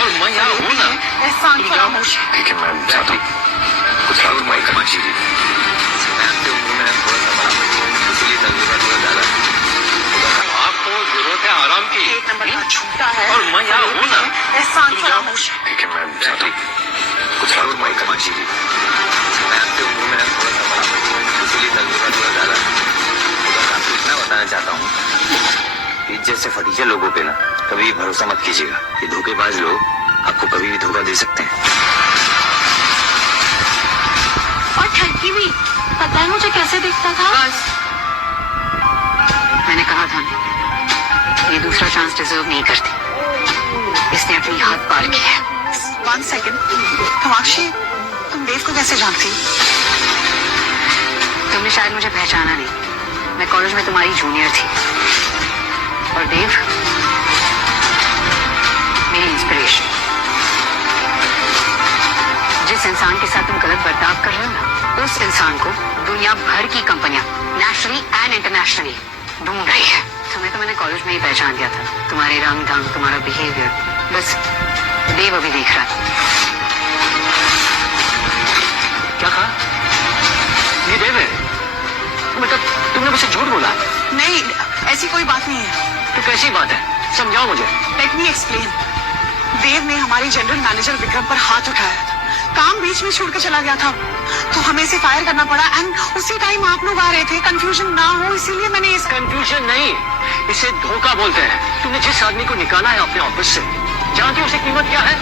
और मैं यहाँ हूँ ना। एहसान फरामोश। ठीक है मैं जाता हूँ, कुछ रात तुम्हारी करनी चाहिए। मैं आपके उम्र में थोड़ा सा बड़ा हूँ, इसलिए तजुर्बा थोड़ा ज्यादा है। आपको जरूरत है आराम की। एक नंबर का झूठा है और मैं यहाँ हूँ ना। एहसान फरामोश। ठीक है मैं जाता हूँ, कुछ रात तुम्हारी करनी चाहिए। मैं आपके उम्र में थोड़ा सा बड़ा हूँ, इसलिए तजुर्बा थोड़ा ज्यादा है। आपको इतना बताना चाहता हूँ कि जैसे फटीचे लोगों पे ना कभी भरोसा मत कीजिएगा। ये धोखेबाज लोग आपको कभी भी धोखा दे सकते हैं। और ठगी भी। पता है मुझे कैसे दिखता था? मैंने कहा था ना, ये दूसरा चांस डिजर्व नहीं करती। इसने अपनी हाथ पार की है। 1 सेकंड, कामाक्षी, तुम देव को कैसे जानती? तुमने शायद मुझे पहचाना नहीं। मैं कॉलेज में तुम्हारी जूनियर थी। और देव मेरी इंस्पिरेशन। जिस इंसान के साथ तुम गलत बर्ताव कर रहे हो ना, उस इंसान को दुनिया भर की कंपनियां नेशनली एंड इंटरनेशनली ढूंढ रही है। तुम्हें तो मैंने कॉलेज में ही पहचान दिया था, तुम्हारे रंग ढंग, तुम्हारा बिहेवियर। बस देव अभी देख रहा है। क्या कहा? ये देव है? मतलब तुमने मुझसे झूठ बोला? नहीं, ऐसी कोई बात नहीं है। तो कैसी बात है, समझाओ मुझे। Let me explain. देव ने हमारे जनरल मैनेजर विक्रम पर हाथ उठाया था। काम बीच में छोड़कर चला गया था, तो हमें इसे फायर करना पड़ा। एंड उसी टाइम आप लोग आ रहे थे, कंफ्यूजन ना हो इसीलिए मैंने इस कंफ्यूजन नहीं, इसे धोखा बोलते हैं। तुमने जिस आदमी को निकाला है अपने ऑफिस से, जानती हो उसे कीमत क्या है?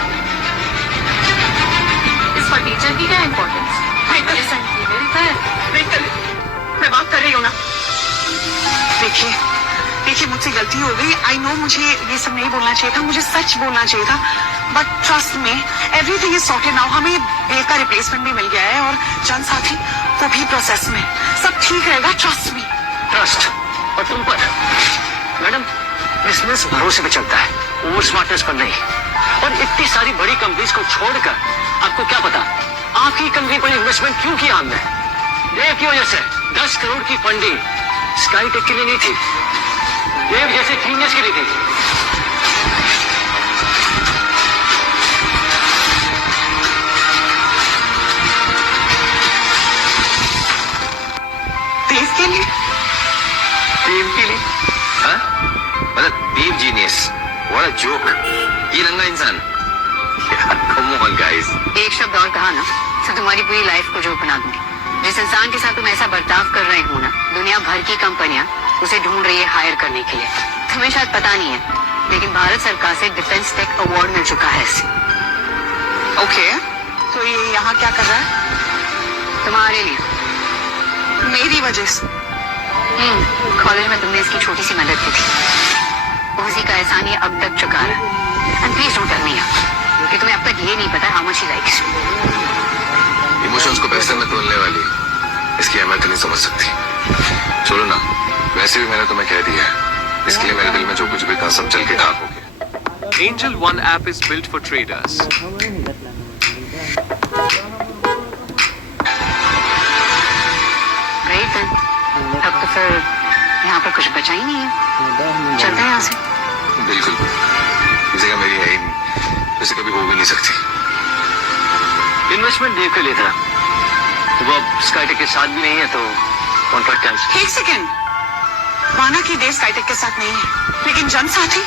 इस पर टीचर की क्या इम्पोर्टेंस? मैं बात कर रही हूँ ना। देखिए देखिए, मुझसे गलती हो गई। आई नो मुझे ये सब नहीं बोलना चाहिए था, मुझे सच बोलना चाहिए था। बट ट्रस्ट में एवरीथिंग इज सॉर्टेड नाउ। हमें देव का रिप्लेसमेंट भी मिल गया है और जन साथी वो भी प्रोसेस में। सब ठीक रहेगा, ट्रस्ट मी। ट्रस्ट? और तुम पर? मैडम, बिजनेस भरोसे पे चलता है, ओवर स्मार्टनेस पर नहीं। और इतनी सारी बड़ी कंपनीज को छोड़कर आपको क्या पता आपकी कंपनी पर इन्वेस्टमेंट क्यों किया हमने? देव की वजह से 10 करोड़ की फंडिंग स्काईटेक के लिए नहीं थी, देव जैसे जीनियस के लिए थी। देव के लिए? देव के लिए? हाँ? मतलब देव जीनियस, व्हाट अ जोक। ये नंगा इंसान। Come on guys. एक शब्द और कहा ना तो तुम्हारी पूरी लाइफ को जोक बना दूंगी। जिस इंसान के साथ तुम ऐसा बर्ताव कर रहे हो ना, दुनिया भर की कंपनियां उसे ढूंढ रही है हायर करने के लिए। तुम्हें शायद पता नहीं है, लेकिन भारत सरकार से डिफेंस टेक अवार्ड मिल चुका है इसे। ओके, तो ये यहाँ क्या कर रहा है? तुम्हारे लिए। मेरी वजह से? कॉलेज में तुमने इसकी छोटी सी मदद की थी, उसी का एहसान ये अब तक चुका रहा है। And please don't tell me कि तुम्हें अब तक ये नहीं पता हाउ मच ही लाइक्स। इमोशंस को पैसे में तोलने वाली इसकी अहमियत नहीं समझ सकती। छोड़ो ना, वैसे भी मैंने तुम्हें कह दिया है, इसके लिए मेरे दिल में जो कुछ भी था सब चल के खाक हो गया। Angel One app is built for traders. Great then, अब तो फिर यहाँ पर कुछ बचा ही नहीं है। चलते हैं यहाँ से। बिल्कुल, इस जगह मेरी है ही नहीं, वैसे कभी हो भी नहीं सकती। इन्वेस्टमेंट देव के लिए था, तो वो अब स्काईटेक के साथ भी नहीं है, तो कॉन्ट्रैक्ट कैंसिल। एक सेकेंड, माना कि देव स्काईटेक के साथ नहीं है, लेकिन जन साथी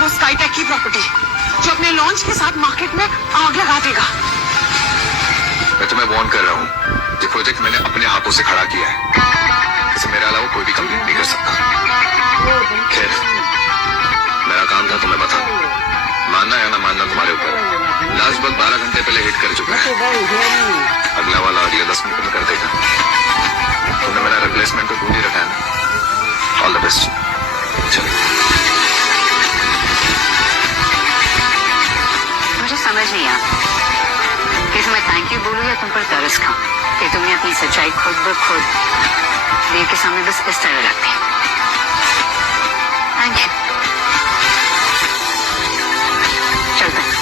वो स्काईटेक की प्रॉपर्टी जो अपने लॉन्च के साथ मार्केट में आग लगा देगा। मैं तुम्हें वार्न कर रहा हूँ, ये प्रोजेक्ट मैंने अपने हाथों से खड़ा किया है, इसे मेरे अलावा कोई भी कंप्लीट नहीं कर सकता। खैर, मेरा काम था तुम्हें बता, मानना या ना मानना तुम्हारे ऊपर है। लास्ट बग 12 घंटे पहले हिट कर चुका है, अगला वाला अगले 10 मिनट में कर देगा। तुमने मेरा रिप्लेसमेंट तो ढूंढ ही रखा है ना। All the best. चलो। मुझे समझ नहीं आता कि तुम्हें थैंक यू बोलूं या तुम पर तरस खाऊं कि तुमने अपनी सच्चाई खुद ब खुद देव के सामने बस इस तरह रख दी। Thank you. चलते हैं।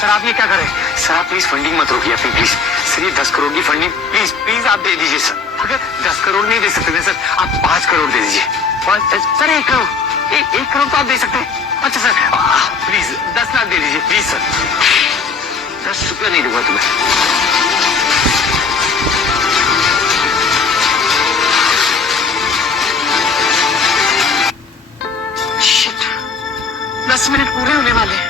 सर आप ये क्या कर रहे हैं? सर आप प्लीज फंडिंग मत रोकिए अपनी, प्लीज। सर ये 10 करोड़ की फंडिंग प्लीज प्लीज आप दे दीजिए सर। अगर 10 करोड़ नहीं दे सकते सर, आप 5 करोड़ दे दीजिए। सर 1 करोड़, 1 करोड़ तो आप दे सकते हैं। अच्छा सर प्लीज 10 लाख दे दीजिए प्लीज सर। 10 रुपया नहीं दूंगा तुम्हें। शिट, 10 मिनट पूरे होने वाले हैं।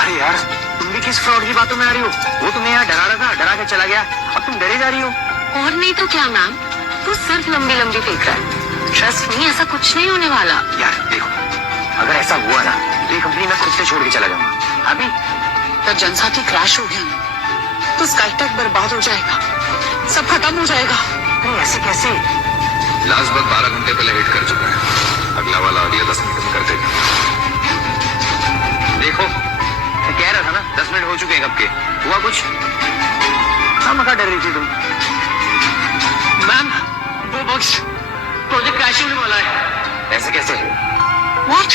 अरे यार तुम भी किस फ्रॉड की बातों में आ रही हो? वो तुम्हें यहाँ डरा रहा था, डरा के चला गया, अब तुम डरे जा रही हो। और नहीं तो क्या मैम, वो सिर्फ लंबी लंबी फेंक रहा है। ट्रस्ट नहीं, ऐसा कुछ नहीं होने वाला। यार देखो, अगर ऐसा हुआ ना तो ये कंपनी मैं खुद से छोड़ के चला जाऊंगा। अभी अगर जनसाथी क्रैश हो गया तो स्काईटेक बर्बाद हो जाएगा, सब खत्म हो जाएगा। नहीं ऐसे कैसे? लास्ट बात 12 घंटे पहले हिट कर चुका है, अगला वाला अगले 10 मिनट में कर देगा। देखो मैं कह रहा था ना 10 मिनट हो चुके हैं कब के। हुआ कुछ? हाँ मका डर रही थी तुम। मैम वो बॉक्स प्रोजेक्ट क्रैश होने वाला है। ऐसे कैसे? व्हाट?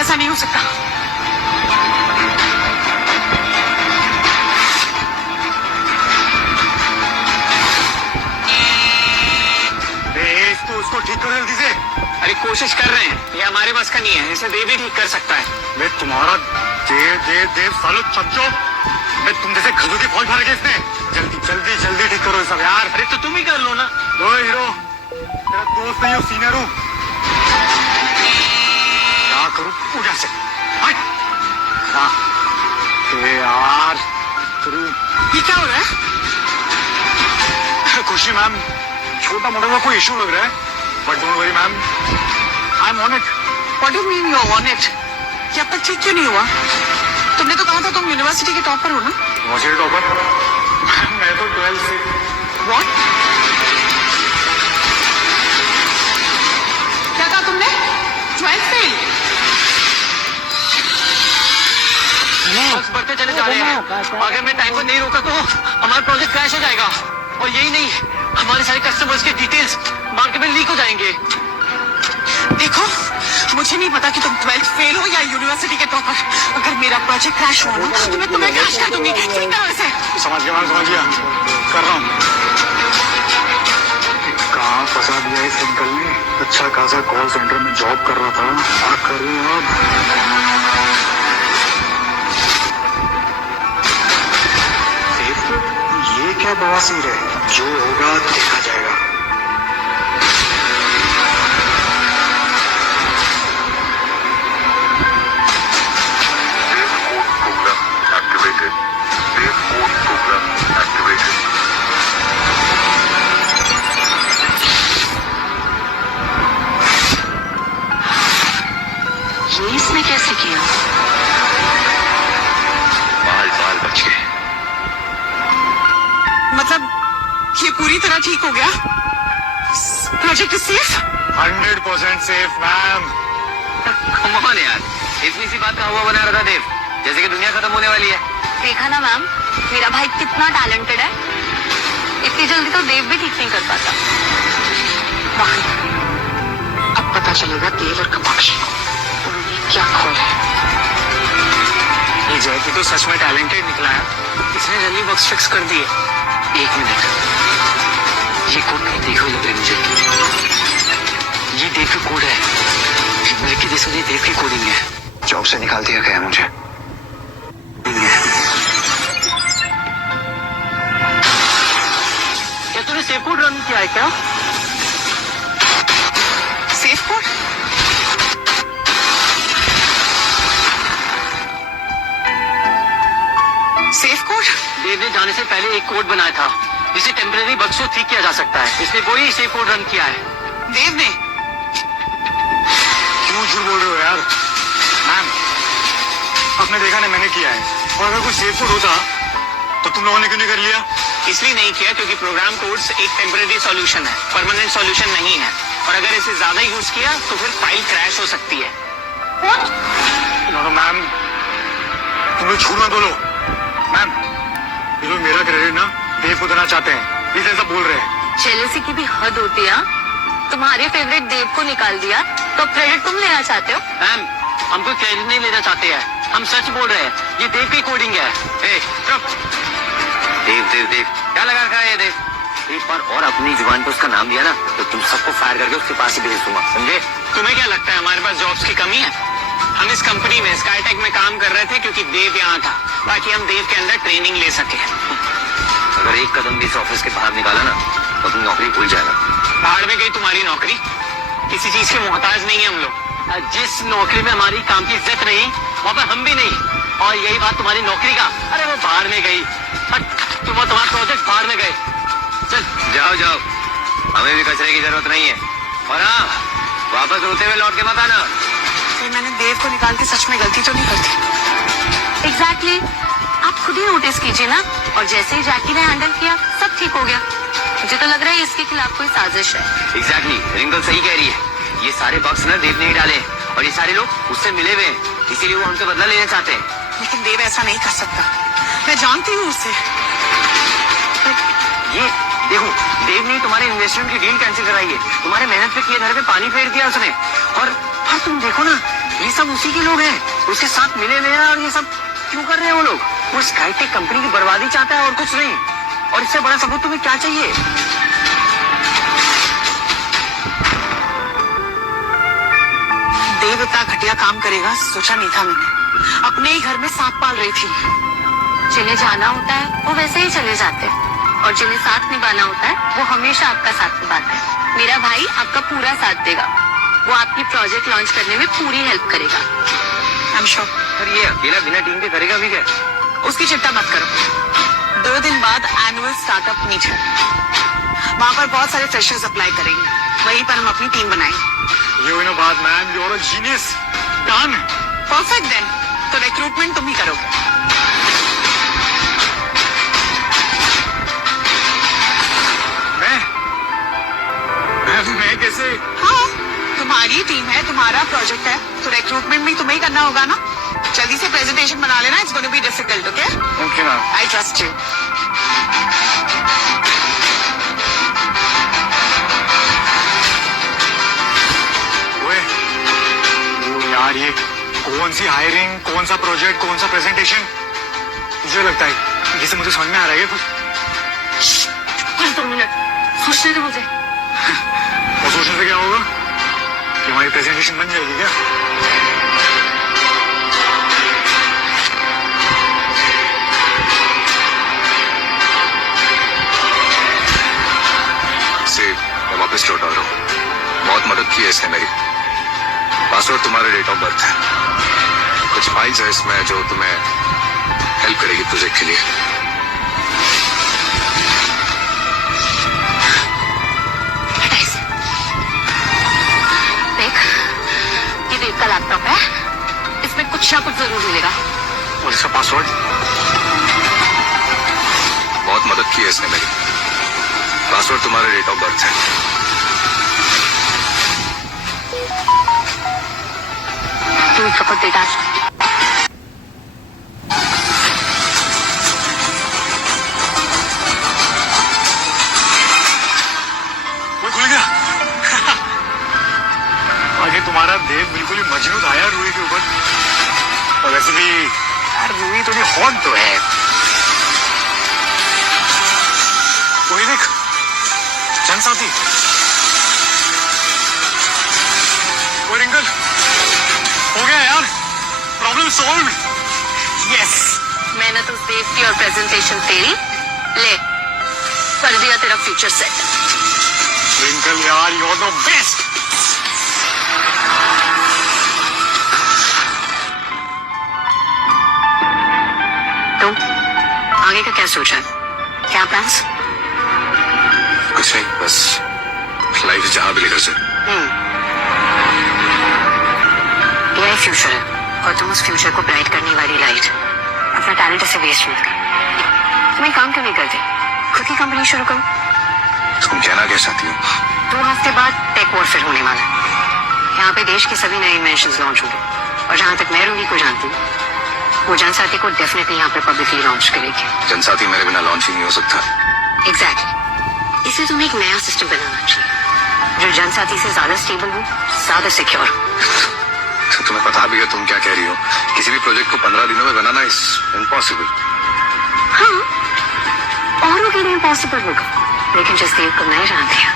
ऐसा नहीं हो सकता। इसको उसको ठीक करो जल्दी से। अरे कोशिश कर रहे हैं, ये हमारे बस का नहीं है, इसे देव ही ठीक कर सकता है। मैं तुम्हारा देव सालो समझो, मैं तुम जैसे खजू की फौज भर के इसने। जल्दी जल्दी जल्दी ठीक करो सब यार। अरे तो तुम ही कर लो ना। लो हीरो, तेरा दोस्त नहीं हूँ, सीनियर हूँ। क्या करूँ पूजा से? हट। हाँ यार करूँ। ये क्या हो रहा है? खुशी मैम, छोटा मोटा सा कोई इशू लग रहा है, but don't worry ma'am, I am on it. What do you mean you're on it? ये अब तक ठीक क्यों नहीं हुआ? तुमने तो कहा था तुम यूनिवर्सिटी के टॉपर हो ना? मुझे टॉपर? मैं तो 12th से। What? क्या कहा तुमने? 12th fail? बस बढ़ते चले जा रहे हैं। अगर मैं टाइम पर नहीं रोका तो हमारा प्रोजेक्ट क्रैश हो जाएगा। और यही नहीं, हमारे सारे कस्टमर्स के डिटेल्स मार्केट में लीक हो जाएंगे। देखो, मुझे नहीं पता कि तुम 12th फेल हो या यूनिवर्सिटी के टॉपर। अगर मेरा प्रोजेक्ट क्रैश हुआ ना तो मैं तुम्हें क्रैश कर दूंगी। ठीक करो इसे। समझ गया मैम, समझ गया, कर रहा हूँ। कहाँ फंसा दिया इस अंकल ने? अच्छा खासा कॉल सेंटर में जॉब कर रहा था, क्या करूँ अब? ये क्या बवासीर है? जो होगा देखा जाएगा। ये इसने कैसे किया? बाल बाल बच गए। मतलब ये पूरी तरह ठीक हो गया? Project is safe? 100% safe ma'am. Come on यार, इतनी सी बात का हुआ बना रहा था देव, जैसे कि दुनिया खत्म होने वाली है। देखा ना मैम, मेरा भाई कितना टैलेंटेड है। इतनी जल्दी तो देव भी ठीक नहीं कर पाता। अब पता चलेगा देव और कपाक्षी को उन्होंने क्या खोया है। ये जयति तो सच में टैलेंटेड निकला है, इसने जल्दी बॉक्स फिक्स कर दिए। 1 मिनट, ये कोड नहीं देखो लग रही मुझे। ये देव का कोड है, लड़की देखो ये देव की कोडिंग है। जॉब से निकाल दिया गया मुझे। क्या तूने सेव कोड रन किया है क्या? Safe code? Safe code? Dev ने जाने से पहले एक कोड बनाया था जिसे टेम्परेरी बग्स को ठीक किया जा सकता है, इसने वही सेव कोड रन किया है। देव ने? क्यों झूठ बोल रहे हो यार? मैम आपने देखा नहीं मैंने किया है, और अगर कोई सेफ कोड होता तो तुम लोगों ने क्यों नहीं कर लिया? इसलिए नहीं किया क्योंकि प्रोग्राम कोड्स एक टेम्परेरी सॉल्यूशन है, परमानेंट सॉल्यूशन नहीं है, और अगर इसे ज्यादा यूज किया तो फिर फाइल क्रैश हो सकती है। मैम तुम लोग झूठ मत बोलो। मैम ये लोग मेरा क्रेडिट ना देव को देना चाहते हैं, इसलिए सब बोल रहे हैं। जेलसी की भी हद होती है। तुम्हारे फेवरेट देव को निकाल दिया तो क्रेडिट तुम लेना चाहते हो? मैम हम कोई क्रेडिट नहीं लेना चाहते हैं, हम सच बोल रहे हैं, ये देव की कोडिंग है। ए, चुप। देव देव देव क्या लगा रखा है ये देव? एक बार और अपनी जुबान पे उसका नाम लिया ना तो तुम सबको फायर करके उसके पास ही भेज दूंगा, समझे? तुम्हें क्या लगता है हमारे पास जॉब्स की कमी है? हम इस कंपनी में स्काईटेक में काम कर रहे थे क्योंकि देव यहाँ था, ताकि हम देव के अंदर ट्रेनिंग ले सके। अगर एक कदम भी इस ऑफिस के बाहर निकाला ना तो अपनी नौकरी भूल जाएगा। पहाड़ में गई तुम्हारी नौकरी। किसी चीज के मोहताज नहीं है हम लोग। जिस नौकरी में हमारी काम की इज्जत नहीं वहाँ पे हम भी नहीं, और यही बात तुम्हारी नौकरी का, अरे वो बाहर में गई, तुम और तुम्हारा प्रोजेक्ट बाहर में गए। चल जाओ जाओ, हमें भी कचरे की जरूरत नहीं है, और हाँ वापस रोते हुए लौट के मत आना। मैंने देव को निकाल के सच में गलती तो नहीं करती। एग्जैक्टली आप खुद ही नोटिस कीजिए ना, और जैसे ही जैकी ने हैंडल किया सब ठीक हो गया। मुझे तो लग रहा है इसके खिलाफ कोई साजिश है। एग्जैक्टली, रिंकल सही कह रही है। ये सारे बक्स ना देव ने ही डाले और ये सारे लोग उससे मिले हुए हैं, इसीलिए वो हमसे बदला लेना चाहते हैं। लेकिन देव ऐसा नहीं कर सकता, मैं जानती हूँ उसे। ये देखो, देव ने तुम्हारे इन्वेस्टमेंट की डील कैंसिल कराई है, तुम्हारे मेहनत पे किए घर पे पानी फेर दिया उसने, और तुम देखो ना ये सब उसी के लोग हैं, उसके साथ मिले हुए हैं, और ये सब क्यों कर रहे हैं वो लोग? वो स्काईटेक कंपनी की बर्बादी चाहता है और कुछ नहीं, और इससे बड़ा सबूत तुम्हें क्या चाहिए? देव इतना घटिया काम करेगा सोचा नहीं था मैंने। अपने ही घर में सांप पाल रही थी। जिन्हें जाना होता है वो वैसे ही चले जाते हैं, और जिन्हें साथ निभाना होता है वो हमेशा आपका साथ निभाता है। मेरा भाई आपका पूरा साथ देगा, वो आपकी प्रोजेक्ट लॉन्च करने में पूरी हेल्प करेगा। I am sure. पर ये अकेला बिना टीम के करेगा भी क्या? उसकी चिंता मत करो, 2 दिन बाद एनुअल स्टार्टअप मीट है, वहाँ पर बहुत सारे फ्रेशर्स अप्लाई करेंगे, वहीं पर हम अपनी टीम बनाएंगे। You know what, man? You're a genius. Done. Perfect then, तो रिक्रूटमेंट तुम ही करोगे। मैं कैसे? हाँ, तुम्हारी टीम है, तुम्हारा प्रोजेक्ट है, तो रिक्रूटमेंट भी तुम्हें ही करना होगा ना। जल्दी से प्रेजेंटेशन बना लेना, it's going to be difficult, okay? Okay, ma'am. I trust you. ओए, वो यार ये कौन सी हायरिंग, कौन सा प्रोजेक्ट, कौन सा प्रेजेंटेशन? मुझे लगता है ये सब मुझे समझ में आ रहा है कुछ। 2 मिनट सोचने दो मुझे। और सोचने से क्या होगा? कि हमारी प्रेजेंटेशन बन जाएगी क्या? से मैं वापस लौट आ रहा हूँ। बहुत मदद की है इसने मेरी। पासवर्ड तुम्हारा डेट ऑफ बर्थ है, कुछ फाइल्स है इसमें जो तुम्हें हेल्प करेगी प्रोजेक्ट के लिए। हटा इसे। देख, ये देव का लैपटॉप है, इसमें कुछ ना कुछ जरूर मिलेगा। और इसका पासवर्ड? बहुत मदद की है इसने मेरी। पासवर्ड तुम्हारा डेट ऑफ बर्थ है। तू शपथ दे डाल। वो खुल गया। आगे तुम्हारा देव बिल्कुल ही मजनू था यार रूही के ऊपर। और वैसे भी यार रूही थोड़ी हॉट तो है। वही देख, जनसाथी। वो रिंकल, हो गया यार, प्रॉब्लम सॉल्व। यस। मैंने तो सेफ्टी और प्रेजेंटेशन तेरी ले कर दिया, तेरा फ्यूचर सेट। रिंकल यार, यू आर द बेस्ट। तो आगे का क्या सोचा है? क्या प्लान्स? कुछ नहीं, बस लाइफ जहाँ भी लेकर से। यही फ्यूचर है, और तुम उस फ्यूचर को ब्राइट करने वाली लाइट अपना टैलेंट ऐसे वेस्ट मत कर। तुम एक काम क्यों नहीं करते, खुद की कंपनी शुरू करो। तुम कहना क्या चाहती हो? 2 हफ्ते बाद टेक वॉरफेयर होने वाला है। यहाँ पे देश के सभी नए इन्वेंशन लॉन्च होंगे, और जहाँ तक मैं रूही को जानती हूँ, वो जनसाथी को डेफिनेटली यहाँ पे पब्लिकली लॉन्च करेगी। जनसाथी मेरे बिना लॉन्च ही नहीं हो सकता। एग्जैक्टली, इसलिए तुम्हें एक नया सिस्टम बनाना चाहिए जो जनसाथी से ज्यादा स्टेबल हो, ज्यादा सिक्योर हो। तो तुम्हें पता भी है तुम क्या कह रही हो? किसी भी प्रोजेक्ट को 15 दिनों में बनाना इज इम्पॉसिबल। हाँ, औरों के लिए इम्पॉसिबल होगा, लेकिन जिस देव को मैं जानती हूँ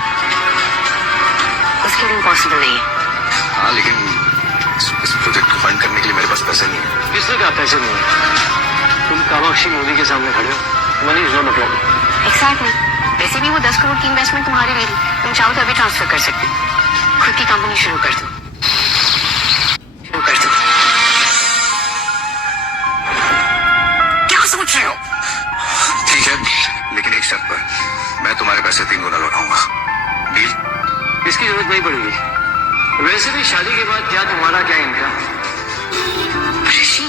उसके लिए इम्पॉसिबल नहीं है। हाँ लेकिन इस प्रोजेक्ट को फंड करने के लिए मेरे पास पैसे नहीं है। किसने कहा पैसे नहीं है? तुम कामाक्षी मोदी के सामने खड़े हो, मनी इज नो मतलब। एग्जैक्टली। वैसे भी वो 10 करोड़ की इन्वेस्टमेंट तुम्हारी नहीं थी, तुम चाहो तो अभी ट्रांसफर कर सकते हो। खुद की कंपनी शुरू कर दो, शुरू कर दो। क्या सोच रहे हो? ठीक है, लेकिन एक शर्त पर, मैं तुम्हारे पैसे 3 गुना लौटाऊंगा। डील? इसकी जरूरत नहीं पड़ेगी। वैसे भी शादी के बाद क्या तुम्हारा क्या इनका। ऋषि,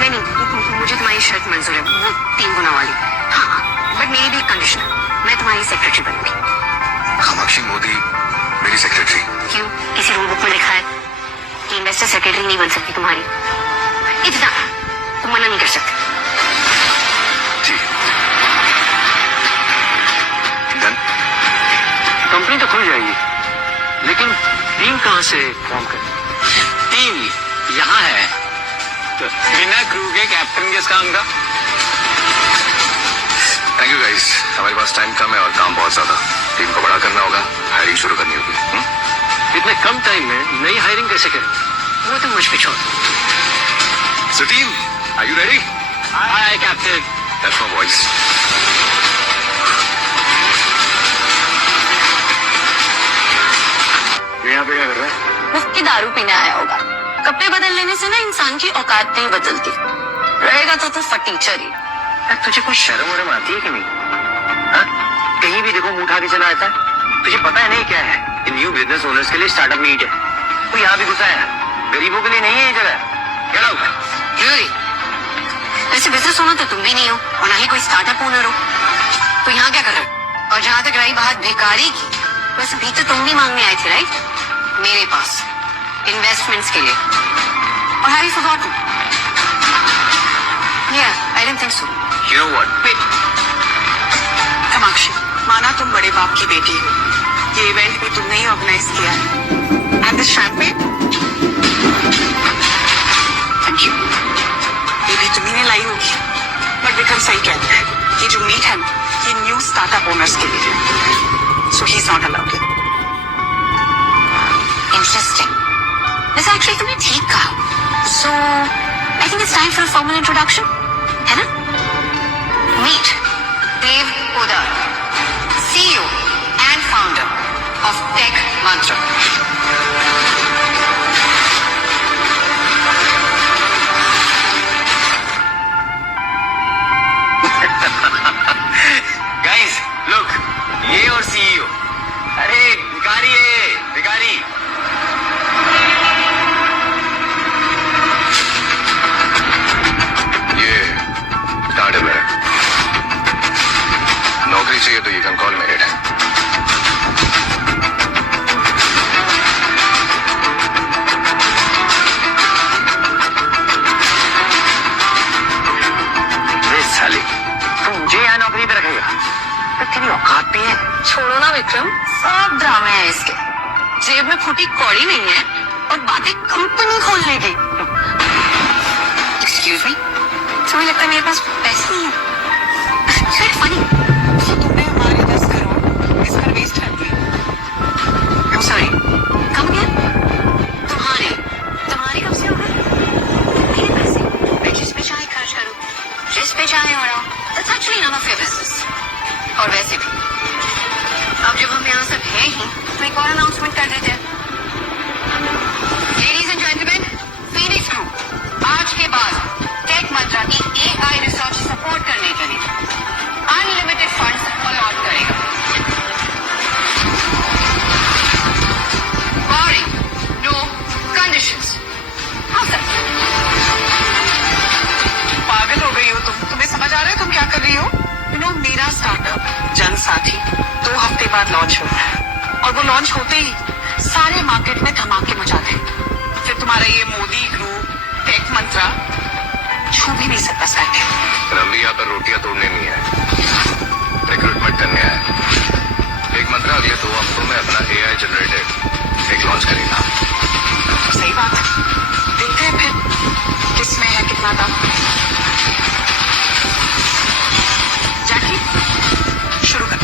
नहीं, मुझे तुम्हारी शर्त मंजूर है, वो 3 गुना वाली। हाँ, बट मेरी भी एक कंडीशन है, मैं तुम्हारी सेक्रेटरी बनूंगी। कामाक्षी मोदी मेरी सेक्रेटरी? क्यों? किसी रूल बुक में लिखा है कि इन्वेस्टर सेक्रेटरी नहीं बन सकती तुम्हारी? इतना तुम मना नहीं कर सकते। ठीक है। डन? कंपनी तो खुल जाएगी, लेकिन टीम कहाँ से फॉर्म करें? टीम यहाँ है। बिना क्रू के कैप्टन किसका होगा? थैंक यू गाइस, हमारे पास टाइम कम है और काम बहुत ज्यादा। टीम को बड़ा करना होगा, हायरिंग शुरू करनी होगी। इतने कम टाइम में नई हायरिंग कैसे करें? वो तुम मुझ पे छोड़। So team, are you ready? Hi captain. That's my voice. ये यहाँ पे क्या कर रहा है? मुफ्त की दारू पीने आया होगा। कपड़े बदल लेने से ना इंसान की औकात नहीं बदलती, रहेगा तो फटीचर ही। यार, तुझे कोई शर्म वरम आती है कि नहीं? हाँ? कहीं भी देखो मुंह उठा के चला आता है। तुझे पता है नहीं क्या है? ये न्यू बिजनेस ओनर्स के लिए स्टार्टअप मीट है। तो यहाँ भी घुसा है, गरीबों के लिए नहीं है ये जगह। क्या लोग? Really? वैसे बिजनेस ओनर तो तुम भी नहीं हो और ना ही कोई स्टार्टअप ओनर हो, तो यहाँ क्या कर रहे हो? और जहाँ तक रही बात भिखारी की, वैसे भी तो तुम भी मांगने आए थे राइट? मेरे पास इन्वेस्टमेंट्स के लिए। और have you forgotten? Yeah, I didn't think so. You know what? Wait. Kamakshi, माना तुम बड़े बाप की बेटी हो, ये इवेंट भी तुमने ही ऑर्गेनाइज किया है। And this champagne, thank you, ये भी तुम्ही ने लाई होगी। बट विक्रम सही कहता है, ये जो मीट है ना, ये न्यू स्टार्टअप ओनर्स के लिए है। So he is not allowed. Interesting. वैसे एक्चुअली तुमने ठीक कहा। So, I think it's time for a formal introduction, है ना? Meet Dev Podar, CEO and founder of Tech Mantra. Guys, look, ये और CEO। अरे भिखारी है, भिखारी। ये स्टार्टअप है, नौकरी चाहिए तो ये कैन कॉल मेरिट है। साली, तुम मुझे यहाँ नौकरी पे रखेगा? तो तेरी औकात भी है। छोड़ो ना विक्रम, सब ड्रामे है इसके। जेब में फूटी कौड़ी नहीं है और बातें कंपनी खोलने की। एक्सक्यूज मी, तुम्हें लगता है मेरे पास पैसे नहीं है? फनी। तुमने हमारे 10 करोड़ इस पर वेस्ट कर दिए। I'm sorry, come again? तुम्हारे कब से हो गए? मेरे पैसे, मैं जिस पे चाहे खर्च करूँ, जिस पे चाहे हो रहा हूँ, that's actually none of your business. और वैसे भी, अब जब हम यहाँ सब हैं ही, तो एक और अनाउंसमेंट कर देते हैं। Ladies and gentlemen, Phoenix Group, आज के बाद टेक मंत्रा की AI रिसर्च बताओ। जैकी, शुरू कर।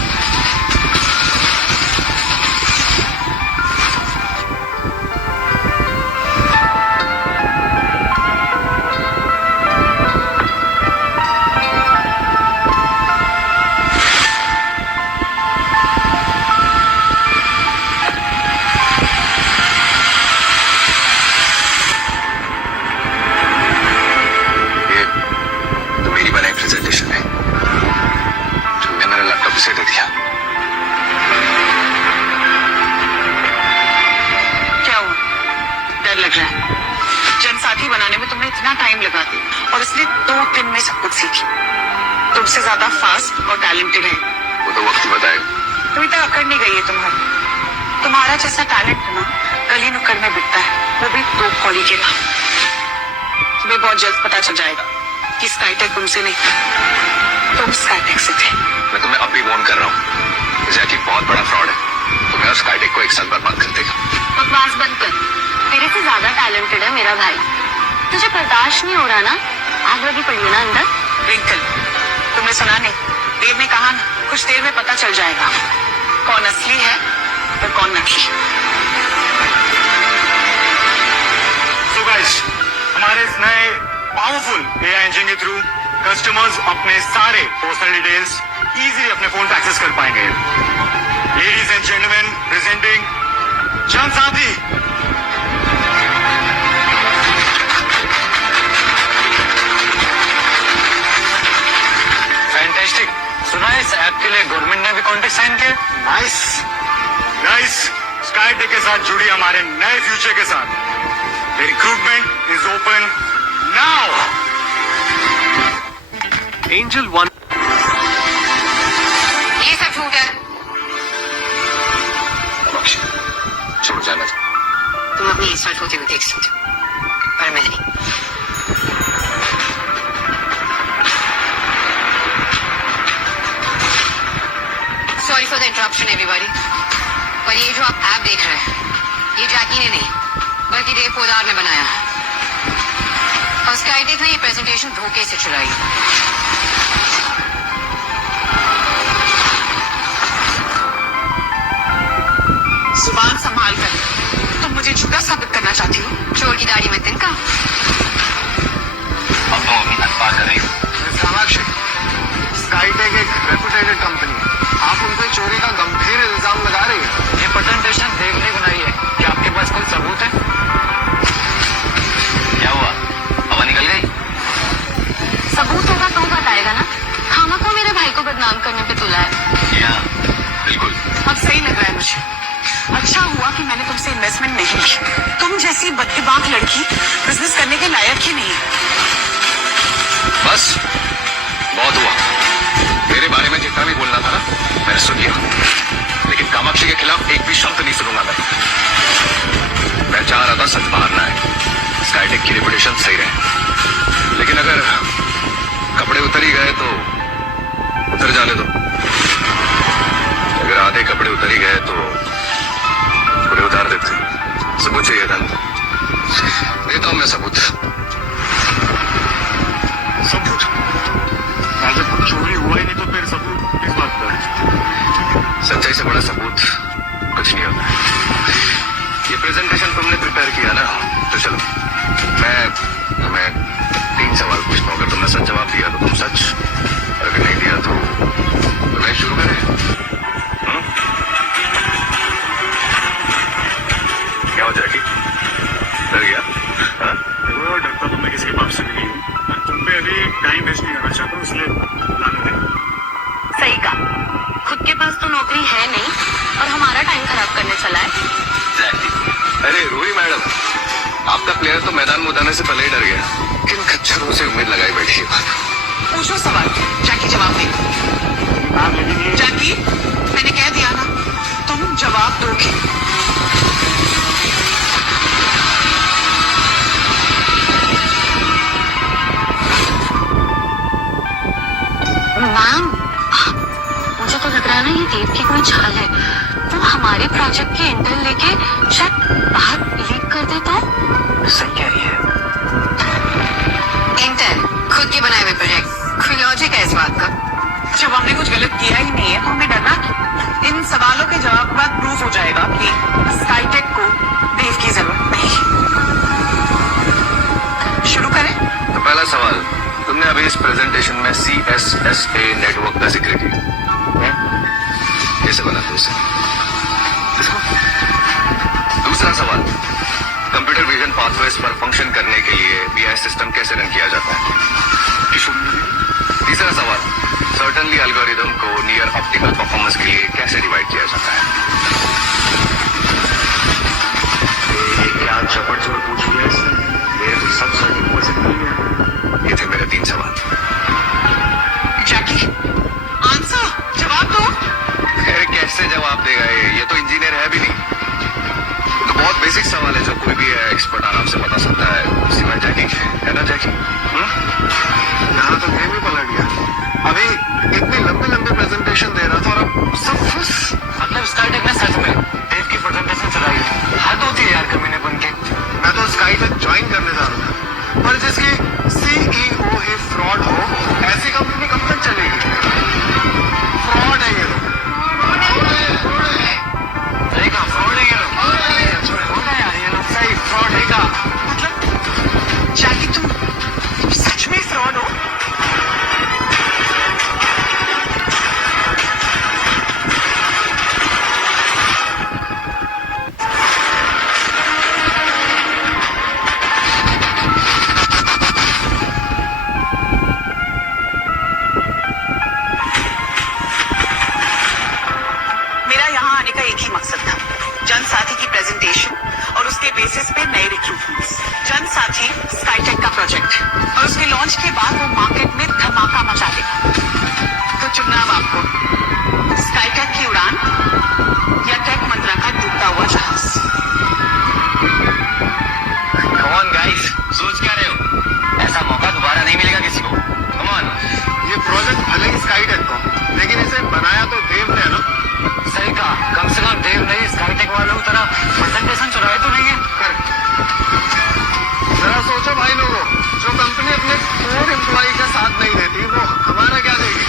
ये तो मेरी बनाई प्रेजेंटेशन है, तुमने मेरा लैपटॉप इसे दे दिया। क्या हुआ? डर लग रहा है? जनसाथी बनाने में तुमने इतना टाइम लगा दिया और इसलिए 2 दिन में सब कुछ सीखी। तुमसे ज्यादा फास्ट और टैलेंटेड है। वो तो वक्त ही बताएगा। अभी तक अकड़ नहीं गई है तुम्हारी। तुम्हारा जैसा टैलेंट है ना, गली नुक्कड़ में बिकता है, वो भी 2 कौड़ी के दाम। तुम्हें बहुत जल्द पता चल जाएगा कि स्काईटेक तुमसे नहीं, तुम स्काईटेक से थे। मैं तुम्हें अब भी वार्न कर रहा हूँ, जैकी बहुत बड़ा फ्रॉड है। तुम्हें और स्काईटेक को एक साथ बर्बाद कर देगा। बकवास बंद कर। तेरे से ज्यादा टैलेंटेड है मेरा भाई। तुझे बर्दाश्त नहीं हो रहा ना? आग लगी पड़ी है ना अंदर। ट्विंकल, तुमने सुना नहीं? देव ने कहा ना, कुछ देर में पता चल जाएगा कौन असली है और कौन नकली। So guys, हमारे इस नए पावरफुल AI इंजन के थ्रू कस्टमर्स अपने सारे पर्सनल डिटेल्स इजीली अपने फोन पे एक्सेस कर पाएंगे। Ladies and gentleman, presenting Jansathi. Fantastic. सुना है इस ऐप के लिए गवर्नमेंट ने भी कॉन्ट्रैक्ट साइन किया। नाइस गाइस, स्काईटेक के साथ जुड़ी हमारे नए फ्यूचर के साथ। Recruitment is open now. Angel 1. ये सब झूठ है। बख्श, छोड़ जाना। तुम अपनी इंसल्ट होते हुए देख सकते हो, पर मैं नहीं। Sorry for the interruption everybody, पर ये जो आप ऐप देख रहे हैं, ये जैकी ने नहीं बल्कि देव पोदार ने बनाया है। और स्काईटेक ने ये प्रेजेंटेशन धोखे से चुराई। जुबान संभाल कर। तुम मुझे झूठा साबित करना चाहती हो? चोर की दाढ़ी में तिनका। अब तुम अपनी हद पार कर रही हो। कामाक्षी, स्काईटेक एक रेपुटेटेड कंपनी है। आप उन पे चोरी का गंभीर इल्जाम लगा रही है। ये प्रेजेंटेशन देव ने बनाई है। क्या आपके पास कोई सबूत है? क्या हुआ? हवा निकल गई? सबूत होगा तो बताएगा ना। खामा को मेरे भाई को बदनाम करने पे तुला है। हाँ, बिल्कुल। अब सही लग रहा है मुझे। अच्छा हुआ कि मैंने तुमसे इन्वेस्टमेंट नहीं ली। तुम जैसी बददिमाग लड़की बिजनेस करने के लायक ही नहीं है। बस बहुत हुआ। मेरे बारे में जितना भी बोलना था ना, मैंने सुन लिया। लेकिन कामाक्षी के खिलाफ एक भी शब्द नहीं सुनूंगा मैं चाह रहा था सच बाहर ना आए, स्काईटेक की रेपुटेशन सही रहे। लेकिन अगर कपड़े उतर ही गए तो उतर जाने दो। अगर आधे कपड़े उतर ही गए तो पूरे उतार देते। सबूत चाहिए था, देता हूं मैं सबूत। सबूत? जब कुछ चोरी हुआ ही नहीं तो फिर सबूत किस बात का? सच्चाई से बड़ा सबूत कुछ नहीं होता। ये प्रेजेंटेशन तुमने प्रिपेयर किया ना, तो चलो मैं तुम्हें 3 सवाल पूछता हूँ। अगर तुमने सच जवाब दिया तो तुम सच, अगर नहीं दिया तो मैं शुरू करें। क्या हो जाएगी? डर गया? हाँ? डरता तो मैं किसी बाप से भी नहीं हूँ। मैं तुम पे अभी टाइम वेस्ट नहीं करना चाहता हूँ, इसलिए लाने दे। सही कहा। खुद के पास तो नौकरी है नहीं और हमारा टाइम खराब करने चला है। अरे रूही मैडम, आपका प्लेयर तो मैदान में उतारने से पहले ही डर गया। किन खच्चरों से उम्मीद लगाई बैठी है। पूछो सवाल, जैकी जवाब दे। मैम लेकिन ये जैकी, मैंने कह दिया ना, तुम जवाब दोगे। मैम, मुझे तो लग रहा है ना ये देव की कोई चाल है। वो हमारे प्रोजेक्ट के इंटेल लेके शायद बाहर लीक कर दे तो। सही कह रही है। इंटेल कि स्काईटेक को देव की जरूरत नहीं। शुरू करें? तो पहला सवाल, तुमने अभी इस प्रेजेंटेशन में CSSA नेटवर्क का जिक्र किया, कैसे बना था उसे? इसको? दूसरा सवाल, कंप्यूटर विजन पाथवेज पर फंक्शन करने के लिए BI सिस्टम कैसे रन किया जाता है? तीसरा सवाल, सर्टनली एल्गोरिदम को नियर ऑप्टिमल परफॉर्मेंस के लिए कैसे डिवाइड किया जाता है? क्या चपड़ पूछ लिया इसने, मेरे तो सब सर्टिफिकेट ऊपर से निकल गया। ये थे मेरे 3 सवाल। जैकी, आंसर, जवाब दो। अरे कैसे जवाब देगा ये तो इंजीनियर है भी नहीं। तो बहुत बेसिक सवाल है जो कोई भी एक्सपर्ट आराम से बता सकता है, सिवाय जैकी, है ना जैकी? यहाँ तो गेम ही पलट गया। अभी इतनी लंबी लंबी प्रेजेंटेशन दे रहा था और अब सब खुश। मतलब स्काईटेक ने सच में देव की प्रेजेंटेशन चलाई है। हद होती है यार कमीने बन के। मैं तो स्काईटेक ज्वाइन करने जा रहा था, पर जिसकी CEO ही फ्रॉड हो, ऐसी कंपनी कब तक चलेगी? फ्रॉड है ये लोग। सही कहा, फ्रॉड है ये लोग। फ्रॉड है यार ये लोग, सही फ्रॉड है का। मतलब जैकी तुम सच में फ्रॉड हो? मेरा यहाँ आने का एक ही मकसद था, जनसाथी की प्रेजेंटेशन और उसके बेसिस पे नए रिक्रूटमेंट्स। जनसाथी स्काईटेक का प्रोजेक्ट और उसके लॉन्च के बाद वो मार्केट में धमाका मचा देगा। तो चुनना अब आपको, स्काईटेक की उड़ान या टेक मंत्रा का डूबता हुआ जहाज। Come on guys, सोच क्या रहे हो? ऐसा मौका दोबारा नहीं मिलेगा किसी को। Come on। ये प्रोजेक्ट भले ही स्काईटेक को, लेकिन इसे बनाया तो देव ने ना। सही कहा, कम से कम देव ने स्काईटेक वालों की तरह प्रेजेंटेशन चुराए तो नहीं है। जरा सोचो भाई लोगों, जो कंपनी अपने कोर एम्प्लॉय का साथ नहीं देती, वो हमारा क्या देगी?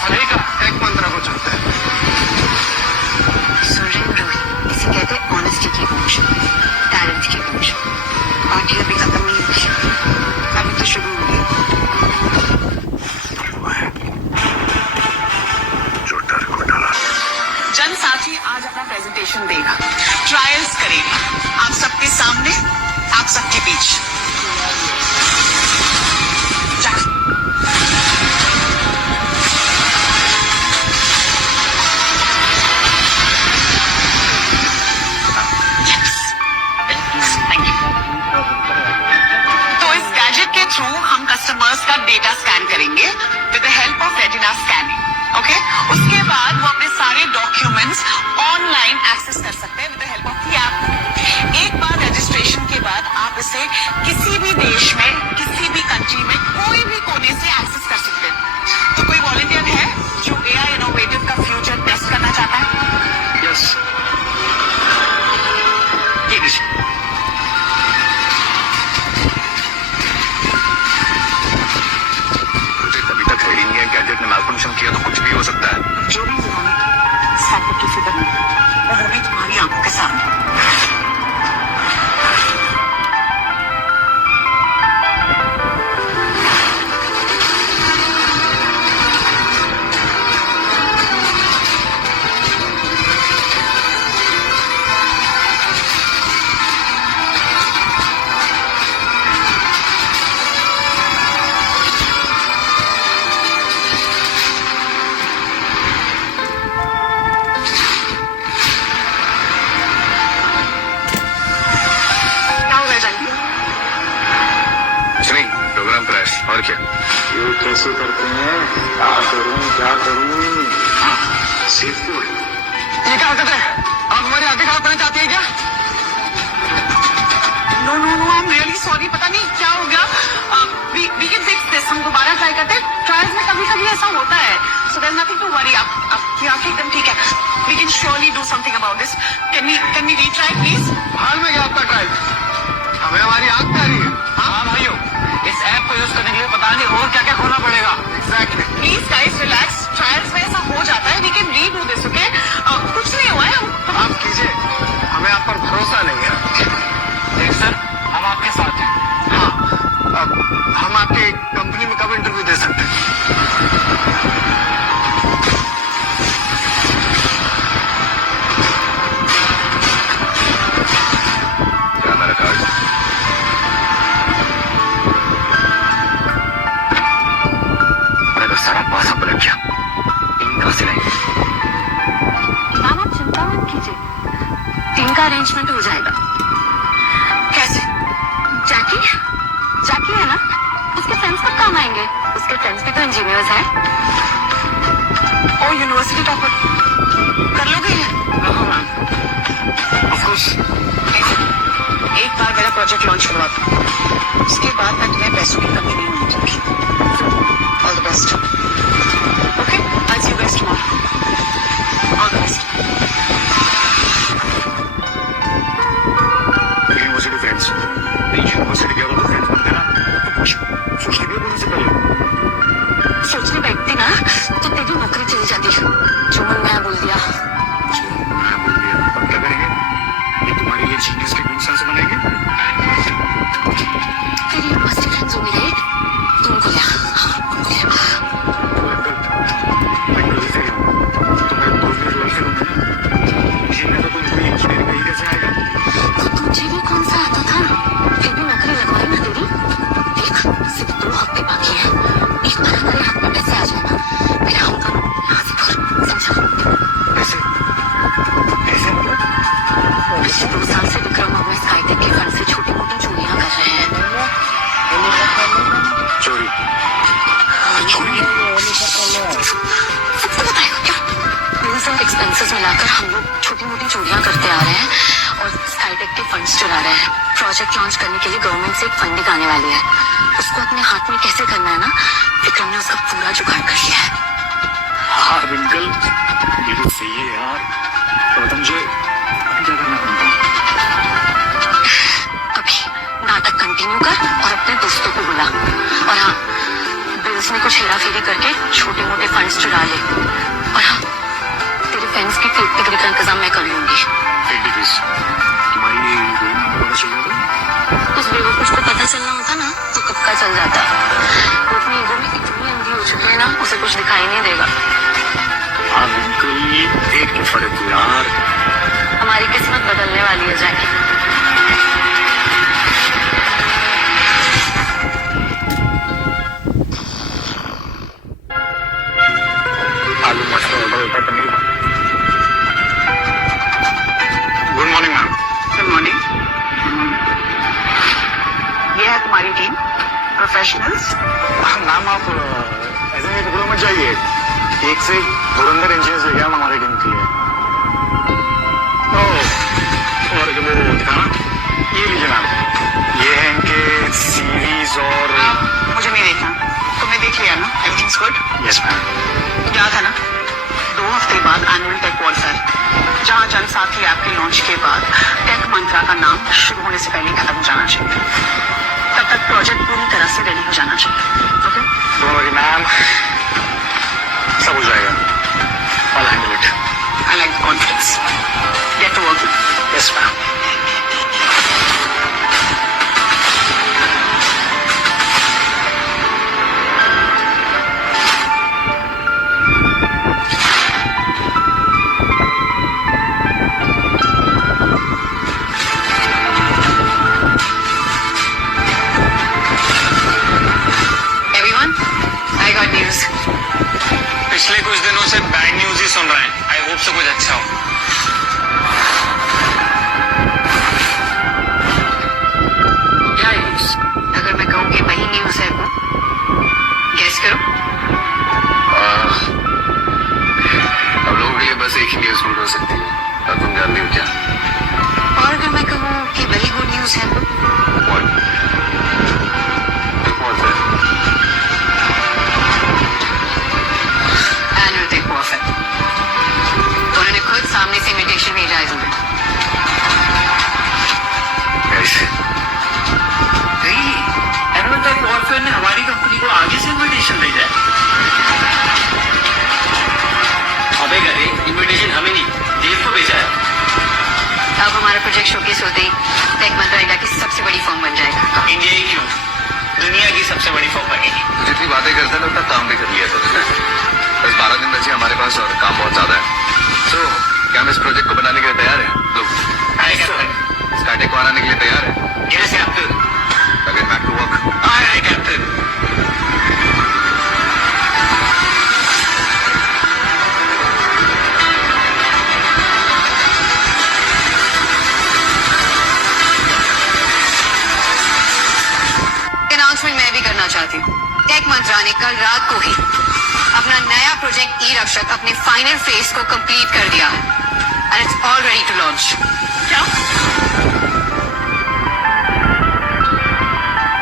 सही कहा। टेक मंत्रा को चलते हैं। सुरेंद्र, इसे कहते हैं ऑनेस्टी की पूछ, टैलेंट की पूछ। पार्टी अभी खत्म नहीं हुई, अभी तो शुरू हुई है। जनसाथी आज अपना प्रेजेंटेशन देगा, ट्रायल्स करेगा, आप सबके सामने, आप सबके बीच। तो इस गैजेट के थ्रू हम कस्टमर्स का डेटा स्कैन करेंगे with the help of retina scanning. Okay, उसके बाद वो अपने सारे डॉक्यूमेंट्स ऑनलाइन एक्सेस कर सकते हैं with the help of the app. एक बार रजिस्ट्रेशन के बाद आप इसे किसी भी देश में, किसी भी कंट्री में, कोई भी कोने से एक्सेस कर सकते हैं। तो कोई वॉलंटियर है जो AI इनोवेटिव का फ्यूचर टेस्ट करना चाहता है? यस। प्रोजेक्ट अभी तक रेडी नहीं है, गैजेट ने मैलफंक्शन किया तो कुछ भी हो सकता है। जो भी उन्होंने स्काईटेक की फिक्र नहीं, वो होगी तुम्हारी आंखों के सामने। और क्या? ये कैसे करते हैं, क्या करूं? सेफ्टी हो। ये क्या हरकत है? आप हमारी आंखें खराब करना चाहती है क्या? No no no, I am really sorry, पता नहीं क्या हो गया। वी कैन फिक्स दिस, हम दोबारा ट्राई करते हैं। ट्रायल्स में कभी कभी ऐसा होता है, so there is nothing to worry. आपकी आंखें एकदम ठीक है, we can surely do something about this. Can we retry please? हाल में क्या आपका ट्रायल? हमें हमारी आंख आ रही है। हाँ भाइयों, इस ऐप को यूज करने के लिए पता नहीं और क्या क्या खोलना पड़ेगा। Exactly. Please guys relax, trials में ऐसा हो जाता है, वी शूटिंग का अरेंजमेंट हो जाएगा। कैसे? जैकी जैकी है ना, उसके फ्रेंड्स कब काम आएंगे? उसके फ्रेंड्स भी तो इंजीनियर्स हैं। ओ यूनिवर्सिटी टॉपर कर लोगे ये? हाँ मैम, ऑफ कोर्स। एक बार मेरा प्रोजेक्ट लॉन्च करवा दो, उसके बाद मैं तुम्हें पैसों की कमी नहीं होने दूंगी। All the best. Okay, I see you guys tomorrow. All the best. University friends, university के अगर फ्रेंड्स बनते ना तो कुछ सोचने भी बोलने से पहले सोचने बैठती ना तो तेरी नौकरी चली जाती। जो मन मैं बोल दिया। मैं बोल दिया, अब क्या करेंगे? ये तुम्हारे लिए जीनियस के इंसान से बनाएंगे? तेरी यूनिवर्सिटी फ्रेंड्स हो मेरे, उनको ले उनको ले। तो अंकल से तुम्हारे दोस्त भी रोल फिल्म है ना, इंजीनियर तो तुमको इंजीनियरिंग में ही कैसे आएगा? तो तुझे भी कौन सा आता था? फिर भी नौकरी लगवाई ना तेरी। देख, सिर्फ 2 हफ्ते बाकी है। एक बार हमारे हाथ में पैसे आ जाए ना, फिर हम दोनों यहाँ से दूर, समझा? ऐसे ऐसे मतलब पिछले 2 साल से विक्रम और मैं स्काईटेक के फंड से छोटी मोटी चोरियां कर रहे हैं। चोरी चोरी सबको बताएगा क्या? बिल्स और एक्सपेंसेस मिलाकर हम लोग छोटी मोटी चोरियां करते आ रहे हैं और स्काईटेक के फंड्स चुरा रहे हैं। प्रोजेक्ट लॉन्च करने के लिए गवर्नमेंट से एक फंडिंग आने वाली है। उसको अपने हाथ में कैसे करना है ना, विक्रम ने उसका पूरा जुगाड़ कर लिया है। हाँ अंकल, ये तो सही है यार। तो मुझे अभी क्या करना पड़ता है? अभी नाटक कंटिन्यू कर और अपने दोस्तों को बुला। और हाँ, बिल्स में कुछ हेरा फेरी करके छोटे मोटे फंड्स चुरा ले। और हाँ, तेरे फ्रेंड्स की फील्ड डिग्री का इंतजाम मैं कर लूंगी। तुम्हारी पता चल गया था? उस बेवकूफ को पता चलना होता ना तो कब का चल जाता। वो अपनी ईगो में इतनी अंधी हो चुकी है ना, उसे कुछ दिखाई नहीं देगा। हाँ अंकल, एक के फर्क यार। हमारी किस्मत बदलने वाली है जैकी। आलू मटर order paneer. Good morning ma'am. Good morning. ये है तुम्हारी टीम, प्रोफेशनल्स। मैम आप ऐसे नहीं टुकड़ों में जाइए, एक से धुरंधर इंजीनियर्स लेके हम हमारी टीम के लिए। और जो वो दिखाना, ये लीजिए मैम, ये है इनके सीरीज और मुझे नहीं देखना, तुमने देख लिया ना? Everything's good? Yes ma'am. याद है ना, 2 हफ्ते बाद एनुअल टेक वॉलफेयर, जहाँ जनसाथी ऐप के लॉन्च के बाद टेक मंत्रा का नाम शुरू होने से पहले खत्म हो जाना चाहिए। तब तक प्रोजेक्ट पूरी तरह से रेडी हो जाना चाहिए। ओके? डोंट वरी मैम, सब हो जाएगा। I'll handle it. I like the confidence. Get to work. Yes ma'am. Everyone, I got news. पिछले कुछ दिनों से बैड न्यूज ही सुन रहे हैं। आई होप से कुछ अच्छा हो। क्या न्यूज? अगर मैं कहूँ कि वही न्यूज है तो गेस करो। हम लोगों के लिए बस एक ही न्यूज हो सकती है, और तुम जानती हो क्या? और अगर मैं कहूँ कि वही गुड न्यूज है तो What? What's that? Annual tech welfare. उन्होंने खुद सामने से इन्विटेशन भेजा है तुम्हें। कैसे? एनुअल टेक वॉरफेयर ने हमारी कंपनी को आगे से इनविटेशन भेजा है। अबे गधे, इनविटेशन हमें नहीं, देव को भेजा है। अब हमारा प्रोजेक्ट शोकेस होते ही टेक मंत्रा इंडिया की सबसे बड़ी फर्म बन जाएगा। इंडिया ही क्यों, दुनिया की सबसे बड़ी फर्म बनेगी। तो जितनी बातें करते हैं ना उतना काम भी कर लिया तुमने। बस 12 दिन बचे हमारे पास और काम बहुत ज्यादा है। तो क्या हम इस प्रोजेक्ट को बनाने के लिए तैयार हैं? लोग स्काईटेक को आने के लिए तैयार है? Yes captain. Again back to work. Aye captain. करना चाहती हूँ। टेक मंत्रा ने कल रात को ही अपना नया प्रोजेक्ट ई रक्षक अपने फाइनल फेज को कंप्लीट कर दिया है and it's all ready to launch. क्या?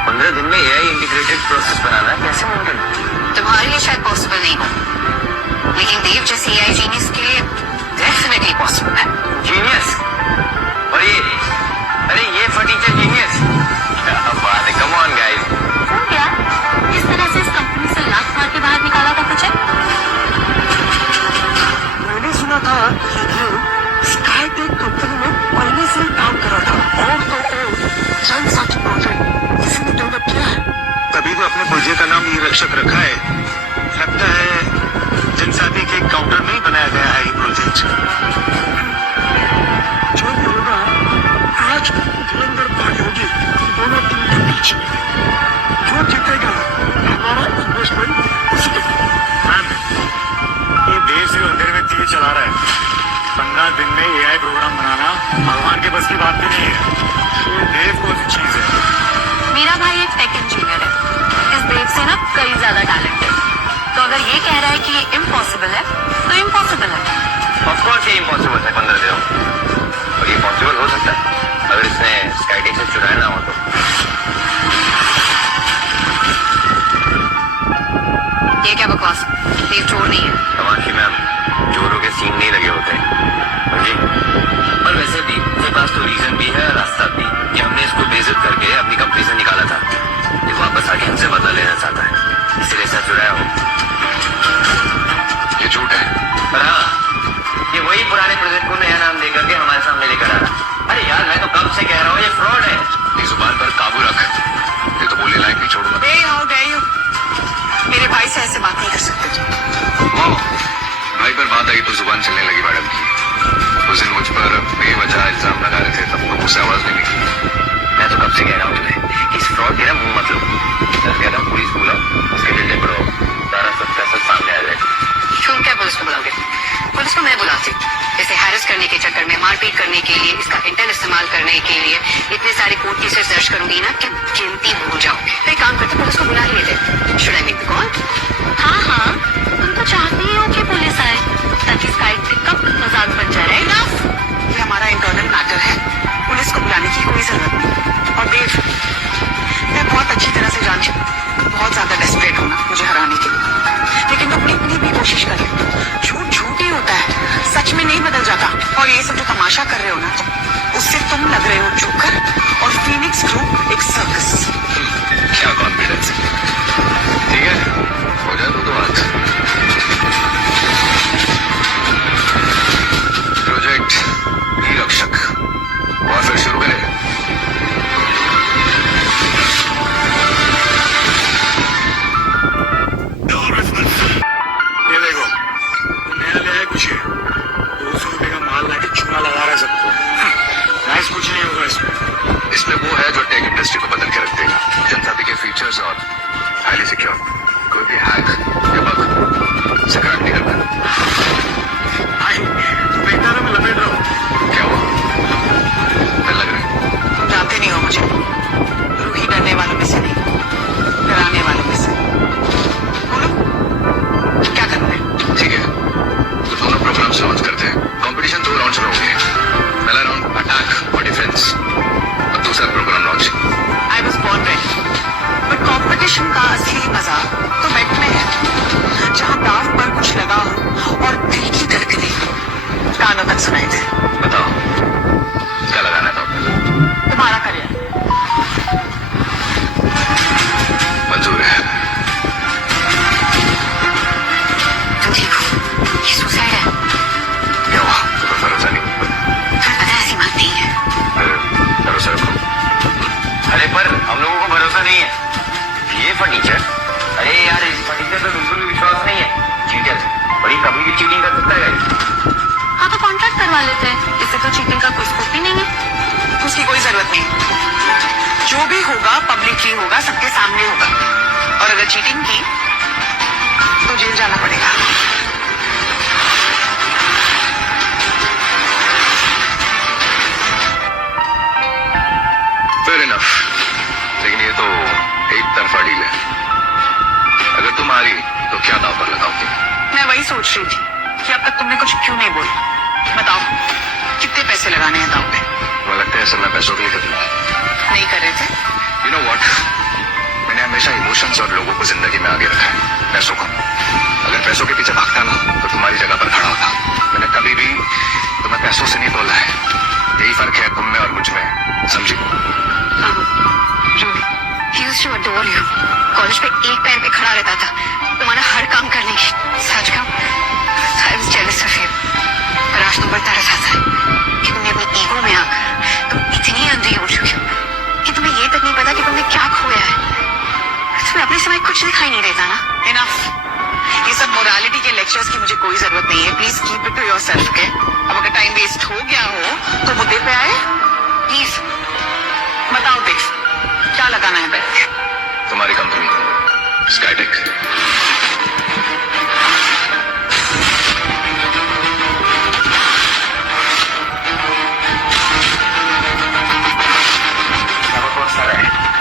15 दिन में एआई इंटीग्रेटेड प्रोसेस बनाना कैसे मुमकिन है? तुम्हारे लिए शायद पॉसिबल नहीं हो, लेकिन देव जैसे एआई जीनियस के लिए डेफिनेटली पॉसिबल है। जीनियस? और ये, अरे ये फर्नीचर जीनियस, क्या बात है, कम ऑन गाइस। तो क्या किस तरह से इस कंपनी से लात मार के बाहर निकाला था तुझे? मैंने सुना था कि स्काईटेक कंपनी में पहले से ही काम कर रहा था और तो और जनसाथी प्रोजेक्ट इसी ने डेवलप किया है। तभी तो अपने प्रोजेक्ट का नाम ई रक्षक रखा है। लगता है जनसाथी के काउंटर में ही बनाया गया है ये प्रोजेक्ट। जो भी होगा आज धुरंधर पारी होगी दोनों टीम के बीच। जो जीतेगा हमारा इन्वेस्टमेंट उसी के। मैम, ये देश जो अंधेरे में तीर चला रहा है, 15 दिन में एआई प्रोग्राम बनाना भगवान के बस की बात भी नहीं है। ये देव को चीज है। मेरा भाई एक टेक इंजीनियर है, इस देव से ना कई ज्यादा टैलेंट है, तो अगर ये कह रहा है कि ये इम्पॉसिबल है तो इम्पॉसिबल है। ऑफ कोर्स ये इम्पॉसिबल है 15 दिनों, और ये पॉसिबल हो सकता है अगर इसने स्काईटेक से चुराया ना हो तो। ये क्या बकवास, देव चोर नहीं है। तमाशे में अब चोरों के सीन नहीं लगे होते हैं जी। और वैसे भी मेरे पास तो रीजन भी है, रास्ता भी, कि हमने इसको बेइज्जत करके अपनी कंपनी से निकाला था। ये वापस आके हमसे बदला लेना चाहता है, इसलिए ऐसा चुराया हो। ये झूठ है। पर हाँ, ये वही पुराने प्रोजेक्ट को नया नाम देकर के हमारे सामने लेकर आ रहा। अरे यार, मैं तो कब से कह रहा हूँ ये फ्रॉड है। अपनी जुबान पर काबू रख, ये तो बोलने लायक नहीं छोड़ूंगा। Hey, how dare you? मेरे भाई से ऐसे बात नहीं कर सकते तुम। ओ, भाई पर बात आई तो जुबान चलने लगी मैडम की। उस दिन मुझ पर बेवजह इल्जाम लगा रहे थे, तब तो मुझसे आवाज नहीं निकली। मैं तो कब से कह रहा हूँ तुम्हें कि इस फ्रॉड के ना मुंह मत लो। मैं कहता हूँ पुलिस को बुलाओ, उसके डंडे पड़ो, सारा सब सामने आ जाएगा। तुम क्या पुलिस को बुलाओगे? पुलिस को मैं बुलाती। इसे हैरेस करने के चक्कर में, मारपीट करने के लिए, इसका इंटेल इस्तेमाल करने के लिए इतने सारे कोर्ट केसेस दर्ज करूंगी ना कि गिनती भूल जाओ। तो एक काम करते, पुलिस को बुला ही लेते। Should I make the call? हाँ हाँ, तुम तो चाहती ही हो कि पुलिस आए ताकि स्काईटेक का मजाक बन जाए, राइट? ये हमारा इंटरनल मैटर है, पुलिस को बुलाने की कोई जरूरत नहीं। और देव, मैं बहुत अच्छी तरह से जानती हूँ बहुत ज्यादा डेस्परेट होना मुझे हराने के लिए, लेकिन तुम इतनी भी कोशिश करें, झूठ झूठ ही होता है, सच में नहीं बदल जाता। और ये सब जो तमाशा कर रहे हो ना, उससे तुम लग रहे हो जोकर और फीनिक्स ग्रुप एक सर्कस। क्या कॉन्फिडेंस। ठीक है, हो जाए दो बात। प्रोजेक्ट ई रक्षक, और फिर शुरू करें। ये देखो, नया ले आया कुछ है, 200 रुपए का माल लाके चूना लगा रहा है सबको। नाइस, कुछ नहीं होगा इसमें। इसमें वो है जो टेक इंडस्ट्री को बदल के रख देगा। जनसाथी के फीचर्स और हाईली सिक्योर, कोई भी हैक या बग से क्रैक नहीं करता। भाई, तो बेकार में लपेट रहा हूँ। क्या हुआ, डर लग रहा है? तुम जानते नहीं हो मुझे, रूही डरने वालों में से नहीं, डराने वालों में से। बोलो, क्या करना है? ठीक है, तो दोनों प्रोग्राम्स लॉन्च करते हैं। कंपटीशन 2 राउंड्स में होंगे। पहला राउंड अटैक और डिफेंस, और दूसरा programme launching. I was born ready, but competition का असली मजा तो बेट में है, जहाँ दाव पर कुछ लगा हो और दिल की धड़कने कानों तक सुनाई दे। बताओ, क्या लगाना था? तुम्हारा करियर। मंजूर है। तुम ठीक हो? ये सुसाइड है। क्या हुआ, तुम्हें भरोसा नहीं? तुम्हें पता है ऐसी बात नहीं है। भरोसा रखो। अरे पर हम लोगों को भरोसा नहीं है। ये फर्नीचर, अरे यार इस फर्नीचर पे बिल्कुल भी विश्वास नहीं है। चीटर, बड़ी कभी भी चीटिंग कर सकता है। हाँ तो कॉन्ट्रैक्ट करवा लेते हैं, इससे तो चीटिंग का कोई स्कोप ही नहीं है। उसकी कोई जरूरत नहीं, जो भी होगा पब्लिकली होगा, सबके सामने होगा, और अगर चीटिंग की तो जेल जाना पड़ेगा। फेयर इनफ, लेकिन ये तो एक तरफा डील है। पूछ रही थी कि अब तक तुमने कुछ क्यों नहीं बोला। बताओ कितने पैसे लगाने हैं दाव पे? मुझे लगता है सब मैं पैसों के लिए कर लूँ। नहीं कर रहे थे? यू नो व्हाट, मैंने हमेशा इमोशंस और लोगों को जिंदगी में आगे रखा है, पैसों को। अगर पैसों के पीछे भागता ना तो तुम्हारी जगह पर खड़ा होता। मैंने कभी भी तुम्हें पैसों से नहीं तोला है। यही फर्क है तुम में और मुझ में, समझी? He used to adore you. College पे एक पैर पे खड़ा रहता था, तुम्हारा हर काम करने की। सच कहूं, I was jealous of you. पर आज तुम पर तरस आता है कि तुमने अपनी ईगो में आकर तुम इतनी अंधी हो चुकी हो कि तुम्हें ये तक नहीं पता कि तुमने क्या खोया है। तुम्हें अपने समय कुछ दिखाई नहीं देता ना? इनफ। ये सब मोरालिटी के लेक्चर्स की मुझे कोई जरूरत नहीं है। Please keep it to yourself, okay? अब अगर टाइम वेस्ट हो गया हो तो मुद्दे पे आए। प्लीज बताओ देख, क्या लगाना है बैठ? तुम्हारी कंपनी स्काईटेक।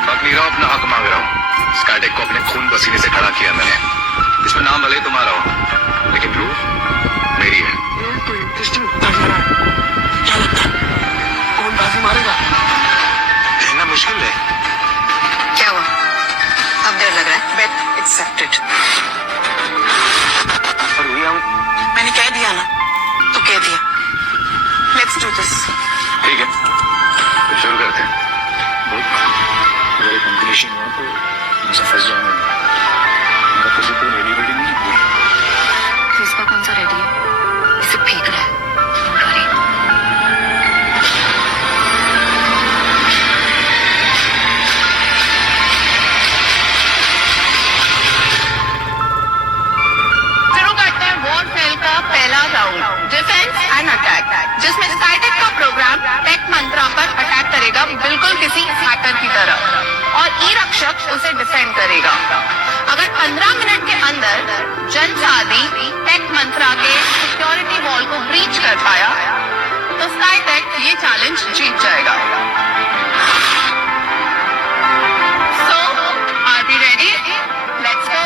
बात नहीं रहा, अपना हक मांग रहा हूँ। स्काईटेक को अपने खून पसीने से खड़ा किया मैंने। इसमें नाम भले तुम्हारा हो, लेकिन ब्लू मेरी है। तो इंटरेस्टिंग होता जा रहा है। क्या लगता है कौन बाजी मारेगा? कहना मुश्किल है। क्या हुआ? अब डर लग रहा है? बेट एक्सेप्टेड। और हुई हम मैंने कह दिया ना, तो कह दिया। Let's do this. ठीक है, तो शुरू करते हैं। अगर एक कंक्लूजन हुआ तो मुझे फंस जाऊंगा। मेरा किसी को रेडी वेडी नहीं हुई। तो इसका कौन सा रेडी है? इसे फेंकना है। Don't worry. शुरू करते हैं वॉरफेयर का पहला राउंड, डिफेंस एंड अटैक, जिसमें स्काईटेक का प्रोग्राम टेक मंत्रा पर अटैक करेगा, बिल्कुल किसी हैकर की तरह, और ई रक्षक उसे डिफेंड करेगा। अगर 15 मिनट के अंदर जनसादी टेक मंत्रा के सिक्योरिटी वॉल को ब्रीच कर पाया तो स्काईटेक ये चैलेंज जीत जाएगा। So are we ready? Let's go.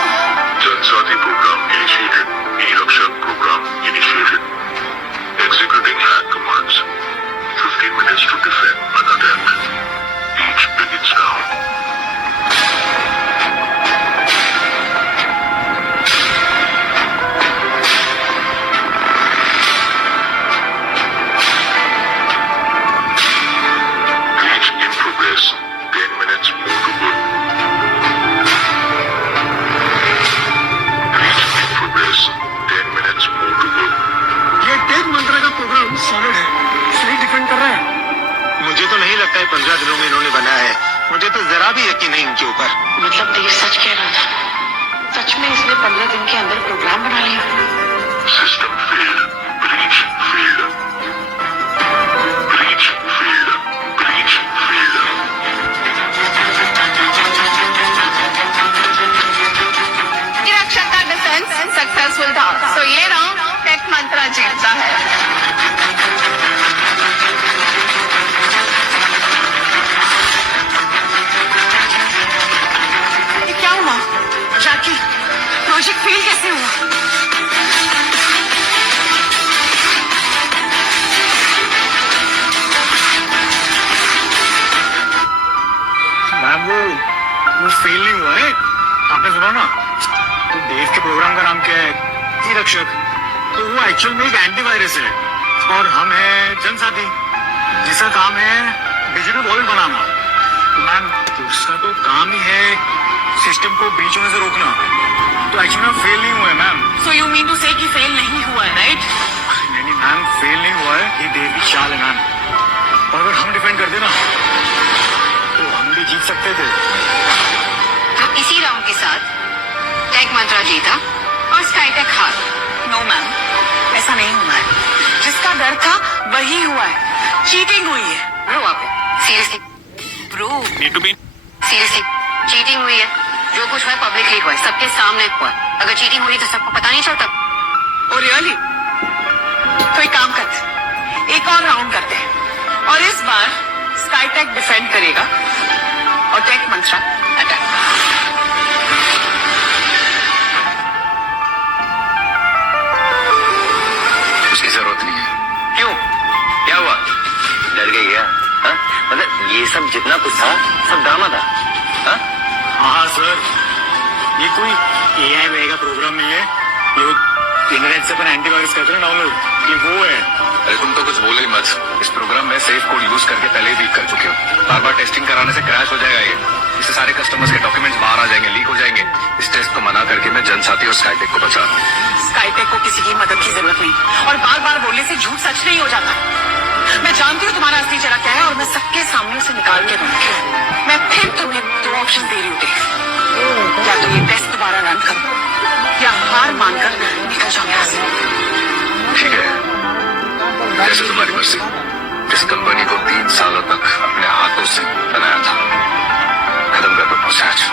Jansathi program initiated, eRakshak program initiated, executing hack commands, 15 minutes to defend an attack. Each begins now. Breach in progress, 10 minutes more to go. Breach in progress, 10 minutes more to go. ये take मंत्रा का programme solid है, सही defend कर रहा है। मुझे तो नहीं लगता है 15 दिनों में इन्होंने बनाया है। मुझे तो जरा भी यकीन नहीं इनके ऊपर। मतलब देव सच कह रहा था? सच में इसने 15 दिन के अंदर प्रोग्राम बना लिया? System failed. Breach failed. Breach failed. Breach failed. ई रक्षक का डिफेंस सक्सेसफुल था, तो ये राउंड टेक मंत्रा जीतता है। ये क्या हुआ? जाकी, प्रोजेक्ट फेल कैसे हुआ? मैम वो फेल नहीं हुआ है। आपने सुना ना, तो देव के प्रोग्राम का नाम क्या है? ई रक्षक। तो वो एक्चुअल में एक एंटीवायरस है और हम हैं जनसाथी, जिसका काम है डिजिटल वॉलेट बनाना। तो मैम उसका तो काम ही है सिस्टम को ब्रीच होने से रोकना। तो एक्चुअली में फेल नहीं हुआ है ma'am. So you mean to say कि फेल नहीं हुआ है, राइट? नहीं मैम, फेल नहीं हुआ है। ये देव की चाल है मैम, और अगर हम डिफेंड करते ना तो हम भी जीत सकते थे। तो इसी राउंड के साथ टेक मंत्रा जीता और स्काईटेक हार। नो मैम, ऐसा नहीं हुआ है। जिसका डर था वही हुआ है। चीटिंग हुई है। ब्रो आप seriously bro need to be seriously cheating हुई है। जो कुछ हुआ है पब्लिकली हुआ है, सबके सामने हुआ है। अगर चीटिंग हुई तो सबको पता नहीं चलता। Oh really? तो एक काम करते हैं, एक और राउंड करते हैं, और इस बार स्काईटेक डिफेंड करेगा और टेक मंत्रा अटैक। ये सब जितना कुछ था सब ड्रामा था। हाँ? हाँ सर, ये कोई AI वे का प्रोग्राम नहीं है। ये इंटरनेट से अपन एंटीवायरस करते हैं डाउनलोड, ये वो है। अरे तुम तो कुछ बोलो ही मत। इस प्रोग्राम में सेफ कोड यूज करके पहले ही लीक कर चुके हो। बार बार टेस्टिंग कराने से क्रैश हो जाएगा ये। इससे सारे कस्टमर्स के डॉक्यूमेंट्स बाहर आ जाएंगे, लीक हो जाएंगे। इस टेस्ट को मना करके मैं जनसाथी और स्काईटेक को बचा रहा हूँ। स्काईटेक को किसी की मदद की जरूरत नहीं, और बार बार बोलने से झूठ सच नहीं हो जाता। मैं जानती हूँ तुम्हारा असली चेहरा क्या है, और मैं सबके सामने उसे निकाल के दूंगी। मैं फिर तुम्हें 2 ऑप्शन दे रही हूँ, या तो ये टेस्ट दोबारा रन करो, या हार मानकर निकल जाओ यहाँ से। ठीक है, जैसे तुम्हारी मर्जी। इस कंपनी को 3 सालों तक अपने हाथों से बनाया था, खत्म कर दो प्रोसेस।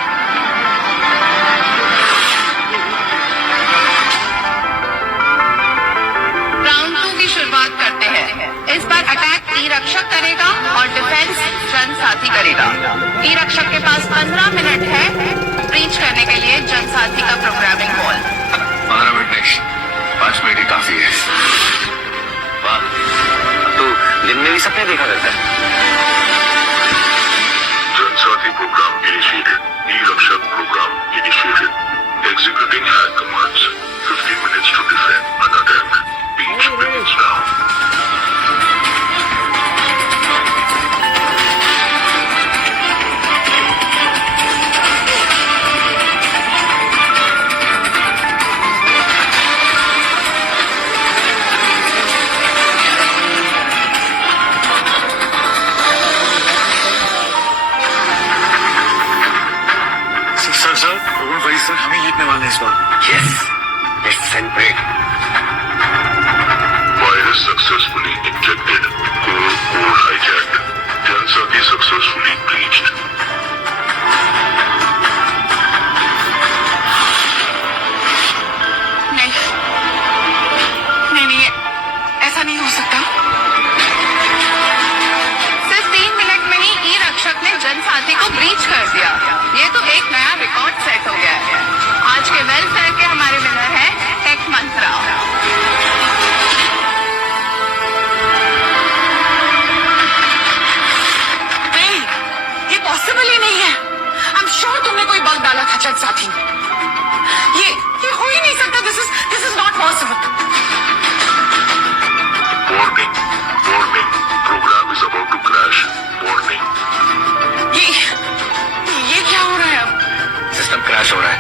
राउंड 2 की शुरुआत करते हैं। इस बार अटैक ई रक्षक करेगा और डिफेंस जनसाथी करेगा। ई रक्षक के पास 15 मिनट है ब्रीच करने के लिए जनसाथी का प्रोग्रामिंग वॉल। 15 मिनट नहीं, 5 मिनट ही काफी है। वाह, तो दिन में भी सपने देखा करता है। Jansathi program initiated, eRakshak program initiated, executing hack commands, 15 minutes to defend an attack. Each begins now. Sir, program वही सर, हमें जीतने वाले हैं इस बार। Yes, let's celebrate. Virus successfully injected. Core hijacked. Jansathi successfully breached. नहीं नहीं नहीं, ऐसा नहीं हो सकता। सिर्फ 3 मिनट में ही ई रक्षक ने जनसाथी को ब्रीच कर दिया। ये तो एक नया रिकॉर्ड सेट हो गया है। आज के वेलफेयर के हमारे विनर हैं टेक मंत्रा। नहीं, ये पॉसिबल ही नहीं है। आई एम श्योर तुमने कोई बग डाला था जनसाथी में। ये हो ही नहीं सकता। This is not possible. Warning. Warning. Program is about to crash. Warning. ये क्या हो रहा है अब? सिस्टम क्रैश हो रहा है।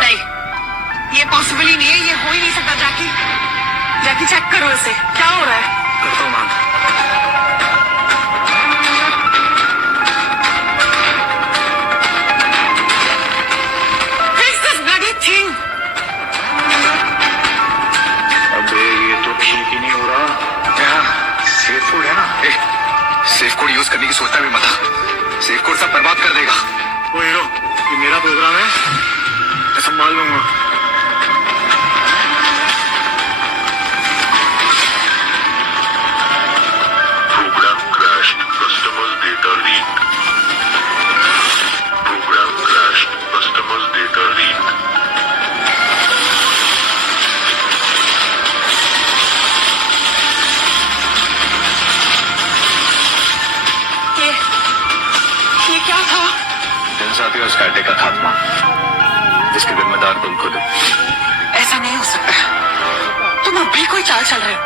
नहीं, ये पॉसिबल ही नहीं है। ये हो ही नहीं सकता। जैकी चेक करो इसे, क्या हो रहा है? करता हूँ ma'am. Fix this bloody thing. अबे ये तो ठीक ही नहीं हो रहा। क्या सेफ फूड है ना? सेफ कोड यूज करने की सोचना भी मत। सेफ कोड सब बर्बाद कर देगा। वो हीरो, ये मेरा प्रोग्राम है, मैं संभाल लूंगा। Program crashed. Customers data leaked. Program crashed. Customers data leaked. ये क्या था? जनसाथी और स्काईटेक का खात्मा, जिसके जिम्मेदार तुम खुद हो। ऐसा नहीं हो सकता। तुम अब भी कोई चाल चल रहे हो।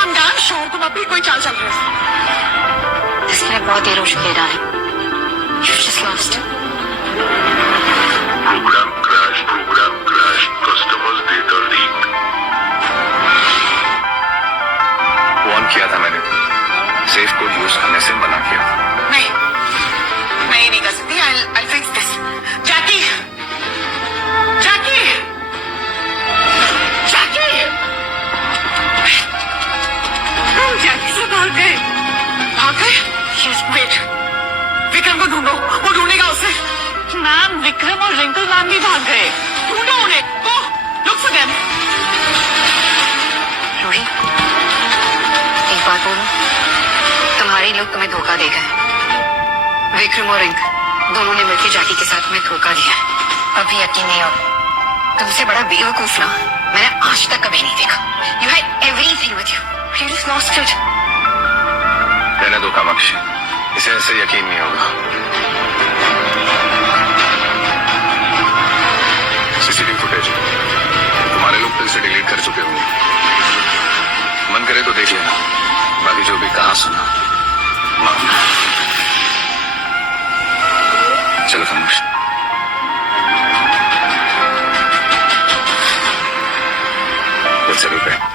I'm damn sure तुम अब भी कोई चाल चल रहे हो। इसलिए बहुत देर हो चुकी है darling. You just lost. Program crashed. Program crashed. Customers data leaked. Warn किया था मैंने, सेफ कोड यूज करने से मना किया था। नहीं, मैं ये नहीं कर सकती। I'll fix this. जैकी! जैकी! जैकी! हम जैकी से भाग गए। भाग गए? Yes, wait. विक्रम को ढूंढो, वो ढूंढेगा उसे। मैम, विक्रम और रिंकल मैम भी भाग गए। ढूंढो उन्हें। Go, look for them. Ruhi, एक बात बोलूं, तुम्हारे लोग तुम्हें धोखा दे गए। विक्रम और रिंक दोनों ने मिलकर जैकी के साथ में धोखा दिया है। अभी यकीन नहीं हो, तुमसे बड़ा बेवकूफ ना मैंने आज तक कभी नहीं देखा. You had everything with you, but you just lost it. रहने दो कामाक्षी, इसे ऐसे यकीन नहीं होगा. सीसीटीवी फुटेज तुम्हारे लोग फिर से डिलीट कर चुके होंगे. मन करे तो देख लेना, बाकी जो भी कहा सुना मान. चलो कामाक्षी. Let's celebrate.